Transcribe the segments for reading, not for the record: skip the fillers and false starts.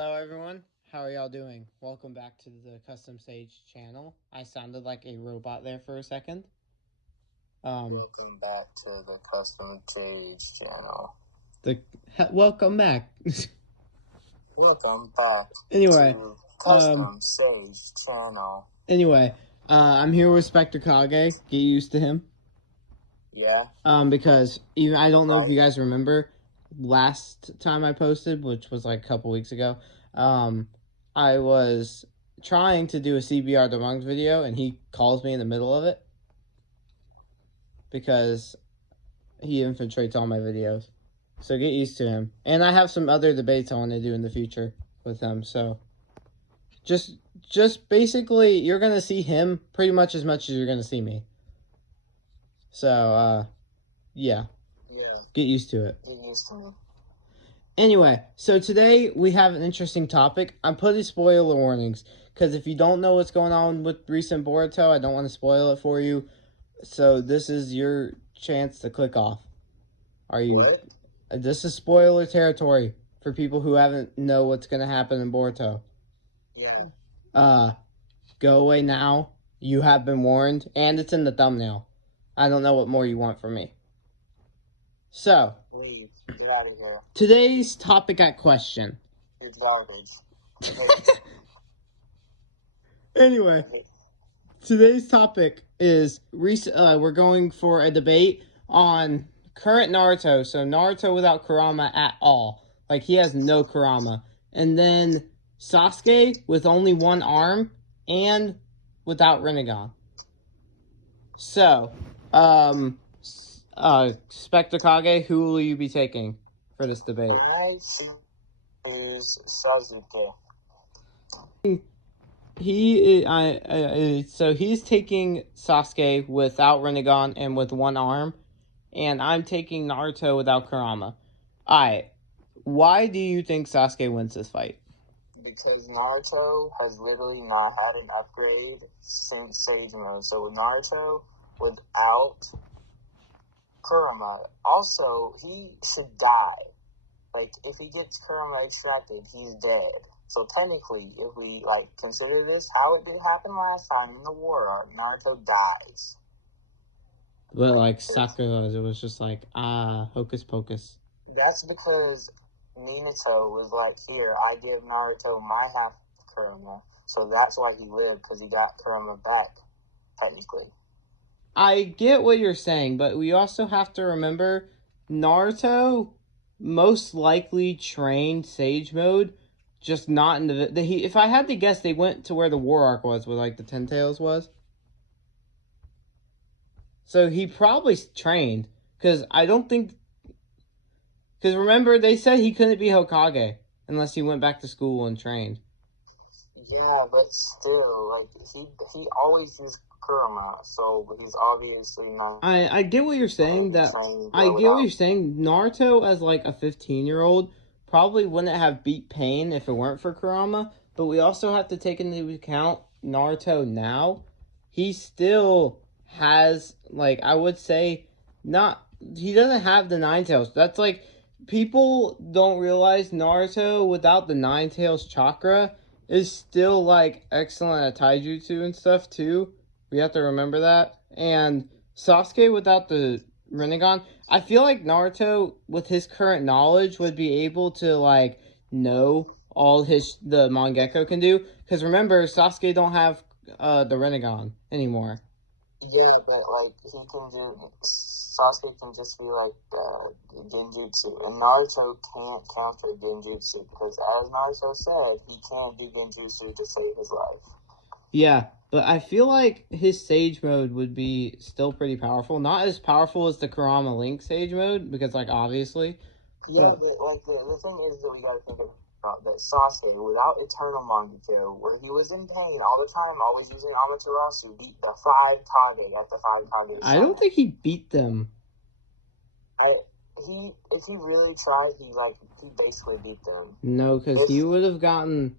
Hello everyone, how are y'all doing? Welcome back to the Custom Sage channel. I sounded like a robot there for a second. Welcome back to the Custom Sage channel. Welcome back. Welcome back Anyway, to Custom Sage channel. Anyway, I'm here with SpectreKage. Get used to him. Yeah. Because even I don't know if you guys remember last time I posted, which was like a couple weeks ago. I was trying to do a CBR debunked video, and he calls me in the middle of it because he infiltrates all my videos. So get used to him. And I have some other debates I want to do in the future with him. So just basically, you're going to see him pretty much as you're going to see me. So, yeah. Get used to it. Get used to it. Anyway, so today we have an interesting topic. I'm putting spoiler warnings because if you don't know what's going on with recent Boruto, I don't want to spoil it for you. So this is your chance to click off. Are you? What? This is spoiler territory for people who haven't know what's going to happen in Boruto. Yeah. Go away now. You have been warned, and it's in the thumbnail. I don't know what more you want from me. So, Leave. Get out of here. Today's topic at question. It's garbage. Anyway, today's topic is we're going for a debate on current Naruto. So Naruto without Kurama at all. Like, he has no Kurama. And then Sasuke with only one arm and without Rinnegan. So, SpectreKage, who will you be taking for this debate? I choose Sasuke. So he's taking Sasuke without Rinnegan and with one arm, and I'm taking Naruto without Kurama. Alright, why do you think Sasuke wins this fight? Because Naruto has literally not had an upgrade since Sage Mode. So with Naruto without Kurama, also, he should die. Like, if he gets Kurama extracted, he's dead. So technically, if we, consider this how it did happen last time in the war arc, Naruto dies. But, Sakura, it was just hocus pocus. That's because Minato was like, here, I give Naruto my half of Kurama. So that's why he lived, because he got Kurama back, technically. I get what you're saying, but we also have to remember Naruto most likely trained Sage Mode, just not in the if I had to guess, they went to where the War Arc was, where the Ten Tails was. So he probably trained, because I don't think. Because remember, they said he couldn't be Hokage unless he went back to school and trained. Yeah, but still, he always used Kurama, so he's obviously not. I get what you're saying. I get what you're saying. Naruto as a 15-year-old probably wouldn't have beat Pain if it weren't for Kurama. But we also have to take into account Naruto now. He still has I would say he doesn't have the Nine Tails. That's people don't realize Naruto without the Nine Tails chakra is still excellent at taijutsu and stuff too. We have to remember that. And Sasuke without the Rinnegan, I feel like Naruto with his current knowledge would be able to know all the Mangekyo can do. Because remember, Sasuke don't have the Rinnegan anymore. Yeah, but Sasuke can just be Genjutsu, and Naruto can't counter Genjutsu because, as Naruto said, he can't do Genjutsu to save his life. Yeah, but I feel like his Sage Mode would be still pretty powerful. Not as powerful as the Kurama Link Sage Mode, because obviously. Yeah, but the thing is that we gotta think about that Sasuke, without Eternal Mangekyo, where he was in pain all the time, always using Amaterasu, beat the 5 Kage at the 5 Kage. I don't think he beat them. If he really tried, he basically beat them. No, because he would have gotten.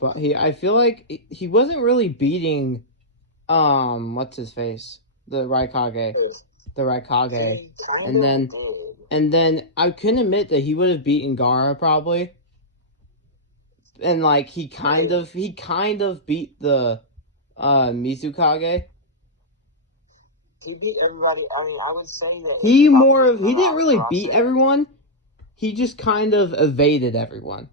But I feel like he wasn't really beating, what's his face, the Raikage, and then I can admit that he would have beaten Gaara probably. and like he kind of beat the Mizukage. He beat everybody. I mean, I would say that He didn't really beat everyone. He just kind of evaded everyone.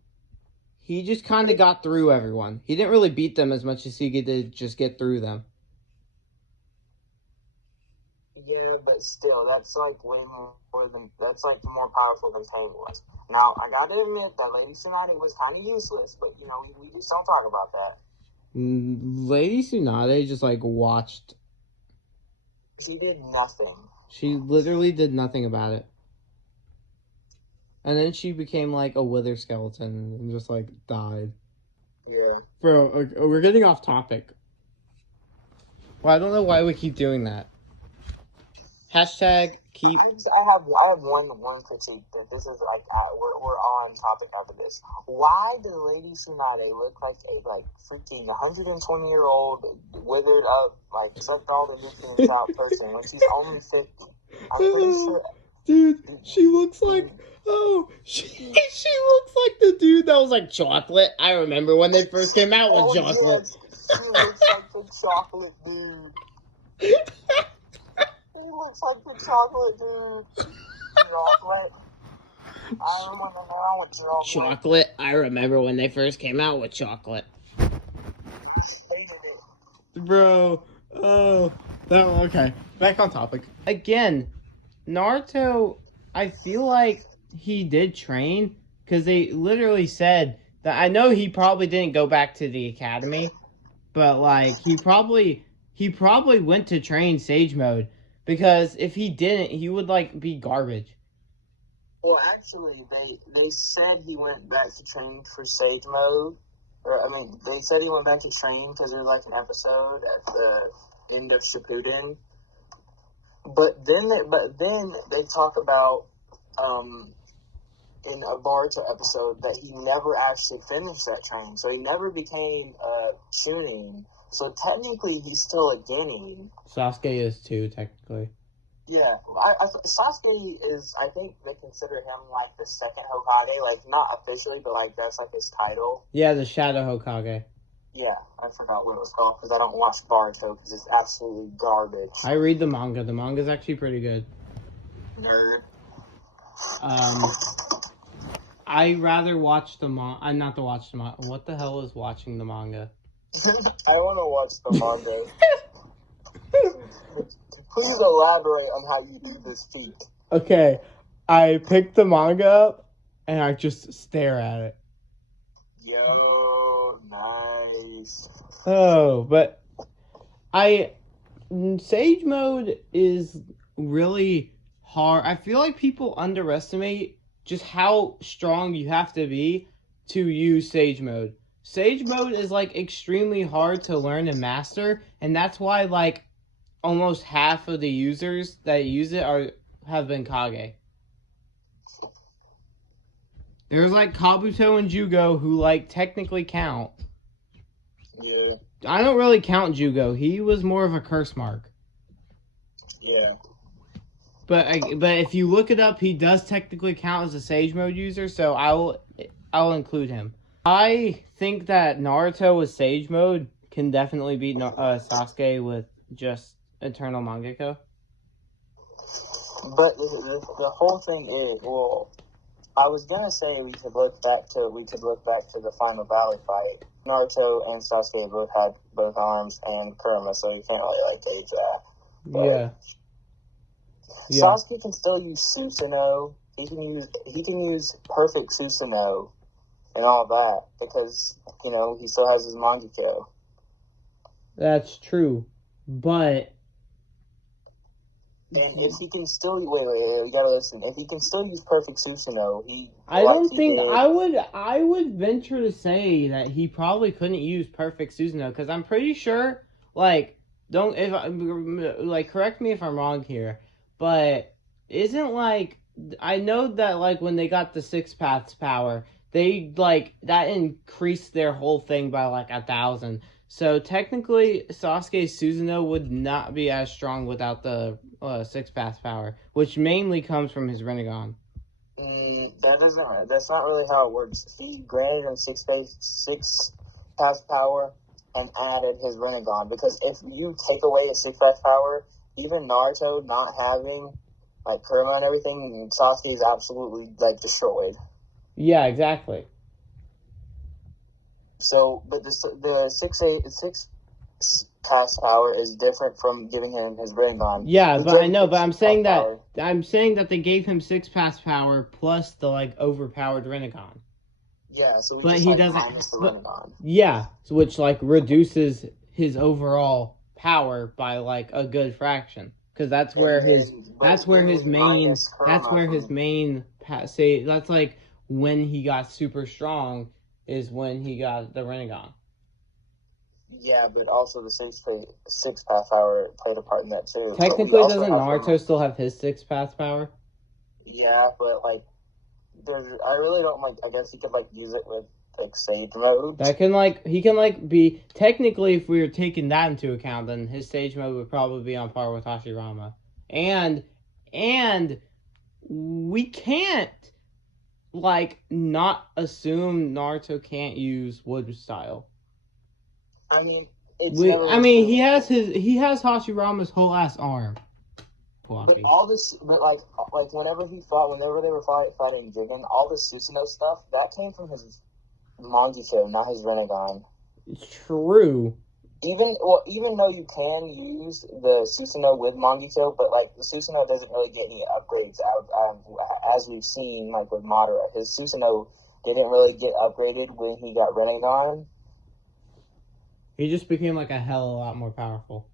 He just kind of got through everyone. He didn't really beat them as much as he did just get through them. Yeah, but still, that's like way more than that's like more powerful than Pain was. Now, I gotta admit that Lady Tsunade was kind of useless, but you know, we just don't talk about that. Lady Tsunade just like watched. She did nothing. She literally did nothing about it. And then she became like a wither skeleton and just like died. Yeah. Bro, we're getting off topic. Well, I don't know why we keep doing that. Hashtag keep. I have one critique that this is like we're on topic after this. Why did Lady Tsunade look like a freaking 120-year-old withered up sucked all the nutrients out person when she's only 50? I'm pretty sure. Dude, she looks like she looks like the dude that was like chocolate. I remember when they first came out with chocolate. Yes. She looks like the chocolate dude. He looks like the chocolate dude. Chocolate. I remember now with chocolate. Chocolate. I remember when they first came out with chocolate. Bro. Oh. Okay. Back on topic. Again, Naruto, I feel like he did train because they literally said that. I know he probably didn't go back to the academy, but like he probably went to train Sage Mode. Because if he didn't, he would like be garbage. Well, actually, they said he went back to train for Sage Mode. They said he went back to train because there was like an episode at the end of Shippuden. But then they talk about in a Boruto episode that he never actually finished that training, so he never became Chunin. So technically, he's still a Genin. Sasuke is too, technically. Yeah, Sasuke is. I think they consider him like the second Hokage, like not officially, but like that's like his title. Yeah, the Shadow Hokage. Yeah, I forgot what it was called because I don't watch Naruto because it's absolutely garbage. I read the manga. The manga's actually pretty good. Nerd. I rather watch the manga. Not to watch the manga. What the hell is watching the manga? I want to watch the manga. Please elaborate on how you do this feat. Okay, I pick the manga up and I just stare at it. Yo, nice. Oh, but Sage Mode is really hard. I feel like people underestimate just how strong you have to be to use Sage Mode. Sage Mode is like extremely hard to learn and master, and that's why like almost half of the users that use it have been Kage. There's like Kabuto and Jugo who like technically count. Yeah. I don't really count Jugo. He was more of a curse mark. Yeah. But if you look it up, he does technically count as a Sage Mode user, so I'll include him. I think that Naruto with Sage Mode can definitely beat Sasuke with just Eternal Mangekyo. But the whole thing is, well, I was gonna say we could look back to the Final Valley fight. Naruto and Sasuke both had both arms and Kurama, so you can't really like gauge that. But yeah. Sasuke can still use Susanoo. He can use perfect Susanoo and all that because he still has his Mangekyo. That's true, but. And if he can still wait, you gotta listen. If he can still use perfect Susanoo, I would venture to say that he probably couldn't use perfect Susanoo because I'm pretty sure correct me if I'm wrong here, but isn't I know that when they got the Six Paths power, they that increased their whole thing by 1,000. So technically, Sasuke's Susanoo would not be as strong without the Six Paths power, which mainly comes from his Rinnegan. That's not really how it works. He granted him six pass power and added his Rinnegan, because if you take away his six pass power, even Naruto not having like Kurama and everything, Sasuke is absolutely like destroyed. Yeah, exactly. So, but the six pass power is different from giving him his Rinnegan. Yeah, He but I gave know, him but six pass power. I'm saying that they gave him six pass power plus the like overpowered Rinnegan. Yeah, so we But just he like doesn't. minus the But Rinnegan. yeah, which like reduces his overall power by like a good fraction, because that's where that's where his main say that's like when he got super strong is when he got the Rinnegan. Yeah, but also the six path power played a part in that too. But we Technically, also doesn't have Naruto still have his six pass power? yeah, but like I really don't like. I guess he could like use it with like Sage mode. That can like he can like be technically, if we were taking that into account, then his stage mode would probably be on par with Hashirama, and and we can't like not assume Naruto can't use wood style. I mean, it's never really He has Hashirama's whole ass arm. But all this, but like whenever they were fighting Jigen, all the Susanoo stuff that came from his Mangekyo, not his Rinnegan. True. Even though you can use the Susanoo with Mangekyo, but like the Susanoo doesn't really get any upgrades out, as we've seen like with Madara. His Susanoo didn't really get upgraded when he got Rinnegan. He just became like a hell of a lot more powerful.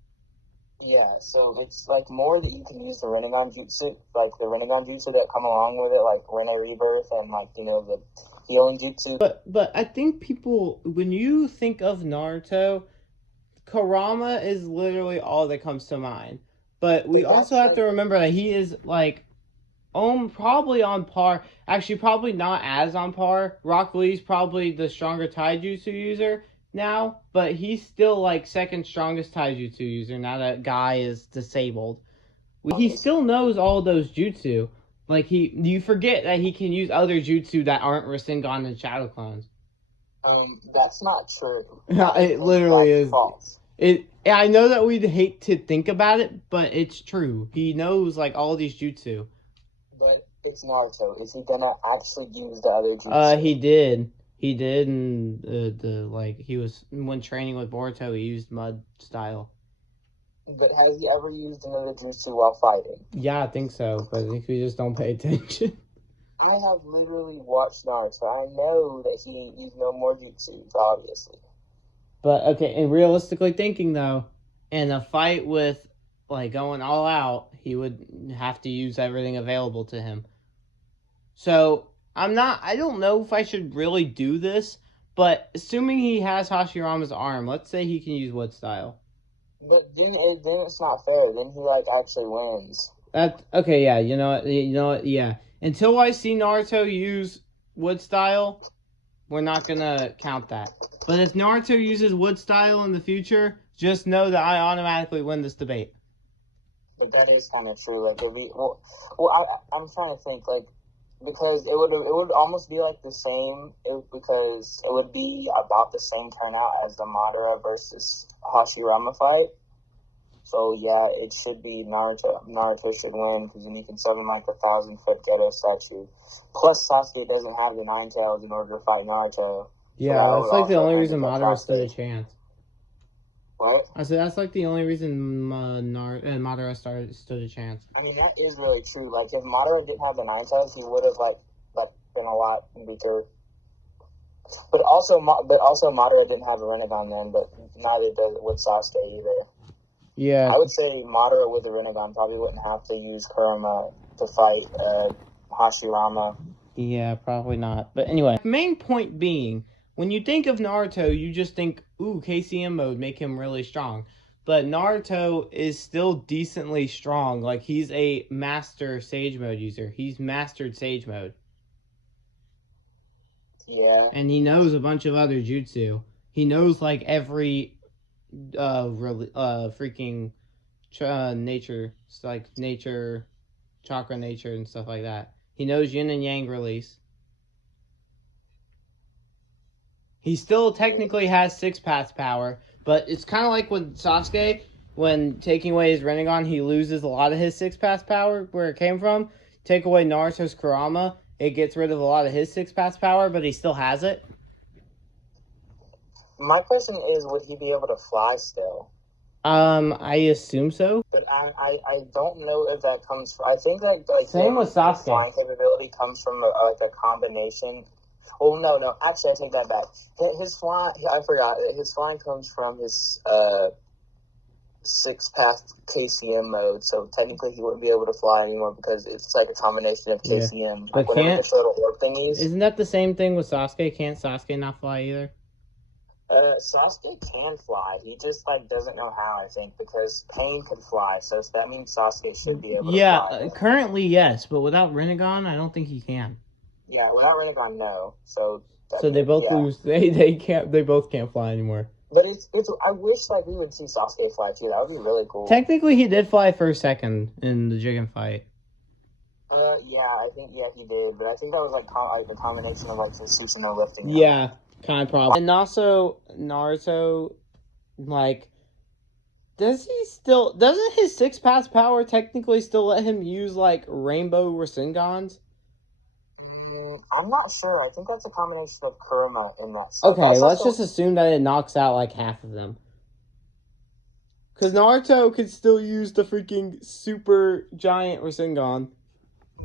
Yeah, so it's like more that you can use the Rinnegan jutsu, like the Rinnegan jutsu that come along with it, like Rene Rebirth and like the healing jutsu. But I think people, when you think of Naruto, Kurama is literally all that comes to mind. But we also have to remember that he is like probably on par. Actually, probably not as on par. Rock Lee's probably the stronger taijutsu user now, but he's still like second strongest taijutsu user now that guy is disabled. He still knows all those jutsu. Like you forget that he can use other jutsu that aren't Rasengan and Shadow Clones. That's not true. It literally is. False. I know that we'd hate to think about it, but it's true. He knows like all these jutsu. But it's Naruto. Is he gonna actually use the other jutsu? He did. He did, and the like he was when training with Boruto, he used mud style. But has he ever used another jutsu while fighting? Yeah, I think so, but I think we just don't pay attention. I have literally watched Naruto. I know that he used no more jutsus, obviously. But okay, and realistically thinking though, in a fight with like going all out, he would have to use everything available to him. So I don't know if I should really do this, but assuming he has Hashirama's arm, let's say he can use wood style. But then it's not fair. Then he like actually wins. That okay, yeah. You know what, yeah. Until I see Naruto use wood style, we're not gonna count that. But if Naruto uses wood style in the future, just know that I automatically win this debate. But that is kind of true. Like I'm trying to think like, because it would almost be like the same because it would be about the same turnout as the Madara versus Hashirama fight. So yeah, it should be Naruto. Naruto should win because then you can summon like 1,000-foot Geto statue. Plus Sasuke doesn't have the Nine Tails in order to fight Naruto. Yeah, so that's like the only reason Madara stood a chance. What? I said that's like the only reason Madara stood a chance. I mean, that is really true. Like, if Madara didn't have the Nine Tails, he would have like been a lot weaker. But also Madara didn't have a Rinnegan then, but neither does with Sasuke either. Yeah, I would say Madara with the Rinnegan probably wouldn't have to use Kurama to fight Hashirama. Yeah, probably not. But anyway, main point being, when you think of Naruto, you just think, ooh, KCM mode, make him really strong. But Naruto is still decently strong. Like, he's a master Sage Mode user. He's mastered Sage Mode. Yeah. And he knows a bunch of other jutsu. He knows, like, every freaking nature, like, nature, chakra nature, and stuff like that. He knows yin and yang release. He still technically has 6-pass power, but it's kind of like when Sasuke, when taking away his Rinnegan, he loses a lot of his 6-pass power where it came from. Take away Naruto's Kurama, it gets rid of a lot of his 6-pass power, but he still has it. My question is, would he be able to fly still? I assume so. But I don't know if that comes from... I think that like same with Sasuke. His flying capability comes from like a combination... Oh, no. Actually, I take that back. His flying... I forgot. His flying comes from his 6-pass KCM mode, so technically he wouldn't be able to fly anymore because it's like a combination of KCM. Yeah. Like but can't... the little orb thingies. Isn't that the same thing with Sasuke? Can't Sasuke not fly either? Sasuke can fly. He just like doesn't know how, I think, because Pain could fly, so that means Sasuke should be able to fly. Yeah, currently yes, but without Rinnegan, I don't think he can. Yeah, without Rinnegan, no. So they both lose. They can't. They both can't fly anymore. But it's. I wish like we would see Sasuke fly too. That would be really cool. Technically, he did fly for a second in the Jigen fight. Yeah, I think he did, but I think that was like a combination of like some Susanoo lifting. Yeah, kind of problem. And also Naruto, like, doesn't his 6-pass power technically still let him use like Rainbow Rasengans? I'm not sure. I think that's a combination of Kurama in that set. Okay, let's just assume that it knocks out like half of them. Because Naruto could still use the freaking super giant Rasengan.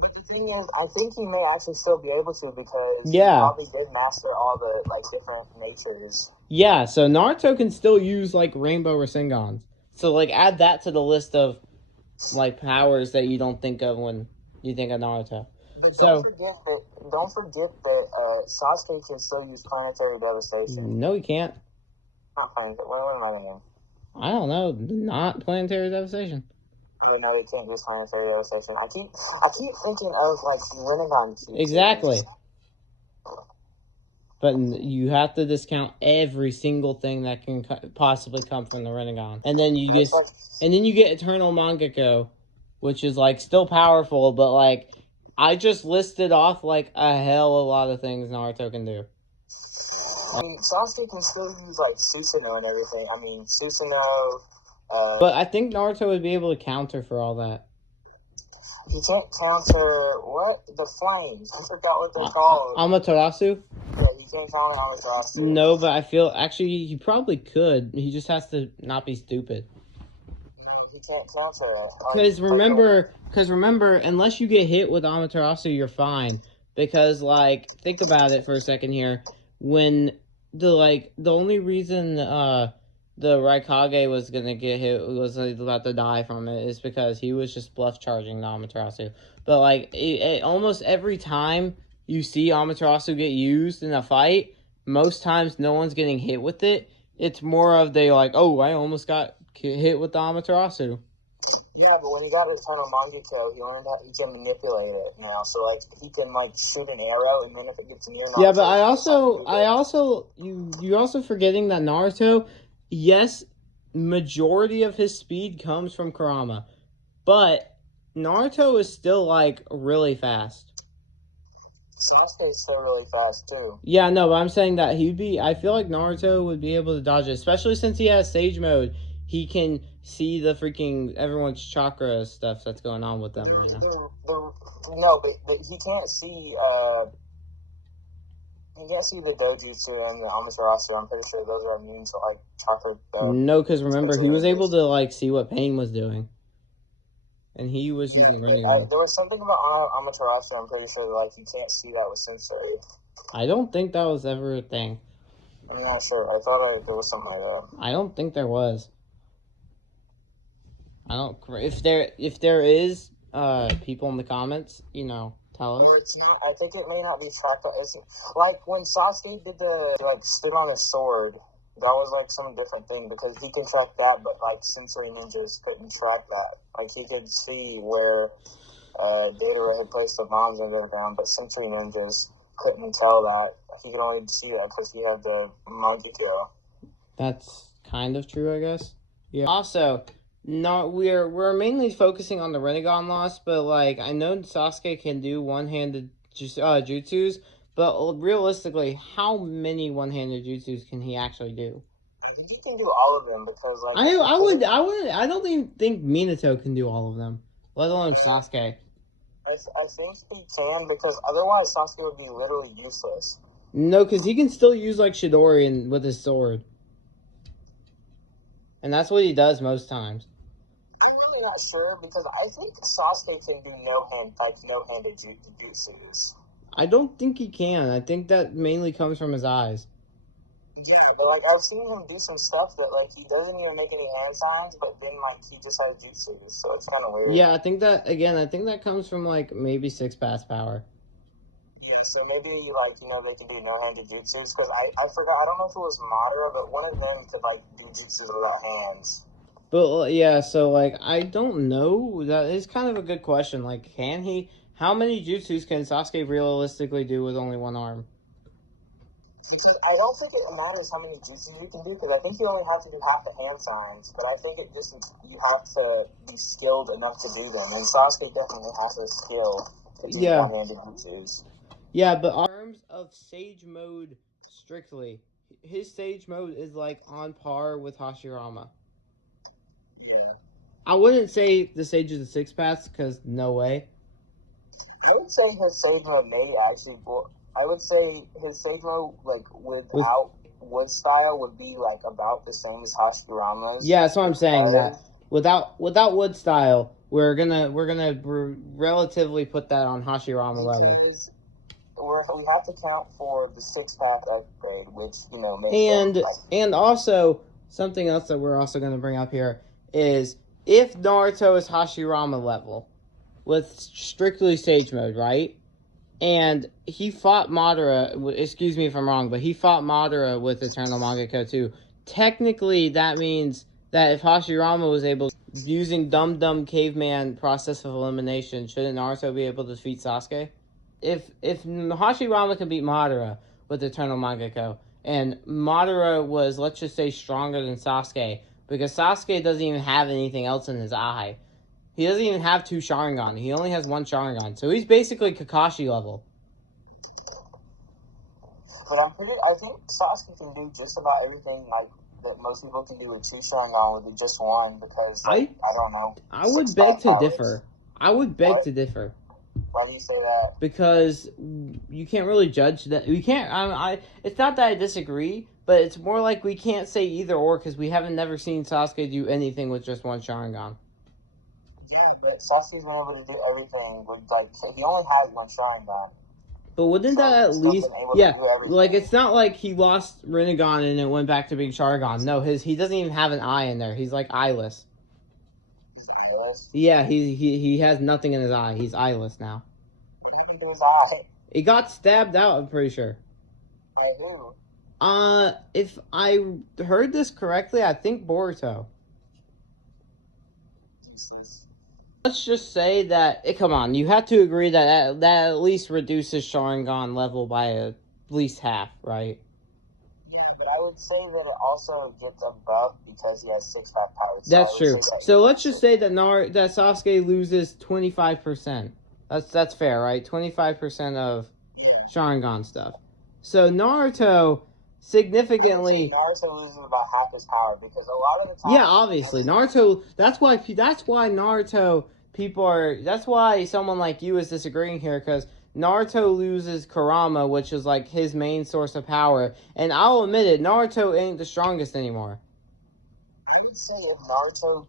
But the thing is, I think he may actually still be able to because he probably did master all the like different natures. Yeah, so Naruto can still use like Rainbow Rasengans. So like add that to the list of like powers that you don't think of when you think of Naruto. But don't forget that Sasuke can still use Planetary Devastation. No, he can't. Not Planetary. What am I meaning? I don't know. Not Planetary Devastation. Oh no, they can't use Planetary Devastation. I keep thinking of like Rinnegan. Exactly. But you have to discount every single thing that can possibly come from the Rinnegan, and then you get Eternal Mangekyo, which is like still powerful, but like. I just listed off, like, a hell of a lot of things Naruto can do. I mean, Sasuke can still use, like, Susanoo and everything. I mean, Susanoo... But I think Naruto would be able to counter for all that. He can't counter... What? The flames. I forgot what they're called. Amaterasu? Yeah, he can't counter Amaterasu. No, but I feel... Actually, he probably could. He just has to not be stupid. Can't counter it. Because remember, unless you get hit with Amaterasu, you're fine. Because, like, think about it for a second here. When the only reason the Raikage was gonna get hit, was about to die from it, is because he was just bluff charging the Amaterasu. But, like, almost every time you see Amaterasu get used in a fight, most times no one's getting hit with it. It's more of oh, I almost got hit with the Amaterasu. Yeah, but when he got his Eternal Mangekyo, he learned how he can manipulate it now. So like he can like shoot an arrow, and then if it gets near Naruto, yeah, but you also forgetting that Naruto, yes, majority of his speed comes from Kurama, but Naruto is still like really fast. Sasuke is still really fast too. Yeah, no, but I'm saying that I feel like Naruto would be able to dodge it, especially since he has Sage Mode. He can see the freaking everyone's chakra stuff that's going on with them right now. No, but he can't see. He can't see the Dojutsu and the Amaterasu. I'm pretty sure those are immune to like chakra. No, because remember he was able to like see what Pain was doing, and he was using Rinnegan. There was something about Amaterasu. I'm pretty sure like you can't see that with Sensory. I don't think that was ever a thing. I'm not sure. I thought there was something like that. I don't think there was. I don't. If there is, people in the comments, tell us. Or it's not. I think it may not be tracked. It's like when Sasuke did stood on his sword. That was like some different thing because he can track that, but like Sensory ninjas couldn't track that. Like he could see where Datara had placed the bombs underground, but Sensory ninjas couldn't tell that. He could only see that because he had the Mangekyo. That's kind of true, I guess. Yeah. Also, No, we're mainly focusing on the Rinnegan loss, but like I know Sasuke can do one-handed jutsus, but realistically, how many one-handed jutsus can he actually do? I think you can do all of them because, like, I don't even think Minato can do all of them, let alone Sasuke. I think he can because otherwise Sasuke would be literally useless. No, because he can still use like Chidori with his sword, and that's what he does most times. I'm really not sure because I think Sasuke can do no-handed jutsus. I don't think he can. I think that mainly comes from his eyes. Yeah, but like I've seen him do some stuff that like he doesn't even make any hand signs, but then like he just has jutsus, so it's kind of weird. Yeah, I think that comes from like maybe six pass power. Yeah, so maybe like they can do no-handed jutsus because I forgot, I don't know if it was Madara, but one of them could like do jutsus without hands. But yeah, so like I don't know. That is kind of a good question. Like, can he? How many jutsus can Sasuke realistically do with only one arm? Because I don't think it matters how many jutsus you can do because I think you only have to do half the hand signs, but I think it just you have to be skilled enough to do them, and Sasuke definitely has a skill to do one-handed jutsus. Yeah, but in terms of Sage mode strictly, his Sage mode is like on par with Hashirama. Yeah. I wouldn't say the Sage is a six pass because no way. I would say his Sage mode may actually. I would say his Sage mode like without wood style would be like about the same as Hashirama's. Yeah, that's what I'm saying. That without wood style, we're gonna relatively put that on Hashirama level. We have to count for the 6-pack upgrade, which makes and also something else that we're also going to bring up here is if Naruto is Hashirama level with strictly Sage mode, right? And he fought Madara. Excuse me if I'm wrong, but he fought Madara with Eternal Mangekyo too. Technically, that means that if Hashirama was able using Dumb Caveman process of elimination, shouldn't Naruto be able to defeat Sasuke? If Hashirama can beat Madara with Eternal Mangekyo, and Madara was, let's just say, stronger than Sasuke, because Sasuke doesn't even have anything else in his eye. He doesn't even have two Sharingan. He only has one Sharingan. So he's basically Kakashi level. But I think Sasuke can do just about everything like that most people can do with two Sharingan with just one because I don't know. I would beg to differ. Why do you say that? Because you can't really judge that. We can't. It's not that I disagree, but it's more like we can't say either or because we haven't never seen Sasuke do anything with just one Sharingan. Yeah, but Sasuke's been able to do everything with he only has one Sharingan. But wouldn't that at least like it's not like he lost Rinnegan and it went back to being Sharingan. No, he doesn't even have an eye in there. He's like eyeless. Yeah, he has nothing in his eye. He's eyeless now. What happened to his eye? It got stabbed out, I'm pretty sure. By who? If I heard this correctly, I think Boruto. Let's just say that come on, you have to agree that at least reduces Sharingan level by at least half, right? Yeah, but I would say that it also gets a buff because he has 6-pack power. That's true. So let's just say that Sasuke loses 25%. That's fair, right? 25% of Sharingan stuff. So Naruto significantly. Naruto loses about half his power because a lot of the time. Yeah, obviously Naruto. That's why Naruto people are. That's why someone like you is disagreeing here because Naruto loses Kurama, which is like his main source of power, and I'll admit it, Naruto ain't the strongest anymore. I would say if Naruto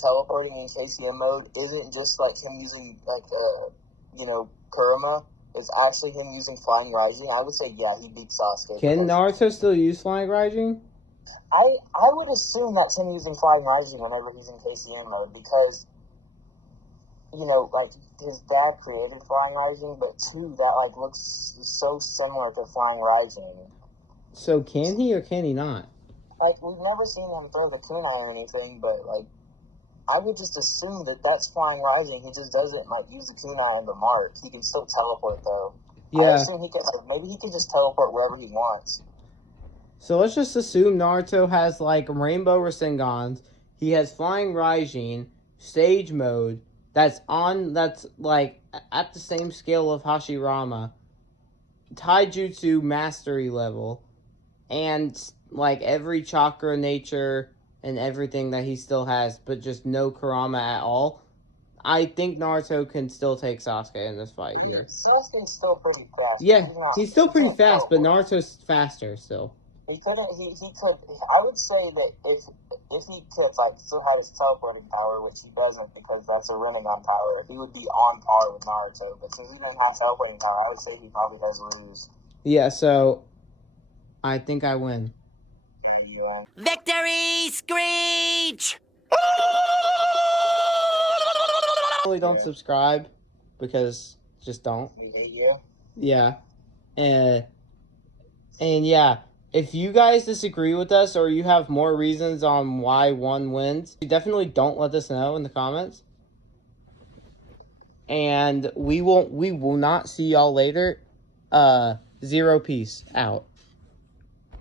teleporting in KCM mode isn't just like him using Kurama. It's actually him using Flying Raijin. I would say, yeah, he beats Sasuke. Can Naruto still use Flying Raijin? I would assume that's him using Flying Raijin whenever he's in KCN mode because, his dad created Flying Raijin, but two, that, looks so similar to Flying Raijin. So can he or can he not? We've never seen him throw the kunai or anything, but, I would just assume that that's Flying Rising. He just doesn't use the kunai and the mark. He can still teleport though. Yeah. I assume he can. Maybe he can just teleport wherever he wants. So let's just assume Naruto has like Rainbow Rasengans. He has Flying Raijin, Sage Mode. That's like at the same scale of Hashirama. Taijutsu Mastery level, and like every chakra nature and everything that he still has, but just no Kurama at all. I think Naruto can still take Sasuke in this fight here. Sasuke's still pretty fast. Yeah, he's still pretty fast, but Naruto's faster still. He couldn't. He could. I would say that if he could like still have his teleporting power, which he doesn't because that's a Rinnegan power, he would be on par with Naruto. But since he doesn't have teleporting power, I would say he probably does lose. Yeah, so I think I win. Victory screech! Really don't subscribe because just don't. Yeah, and yeah. If you guys disagree with us or you have more reasons on why one wins, definitely don't let us know in the comments. And we will not see y'all later. Zero peace out.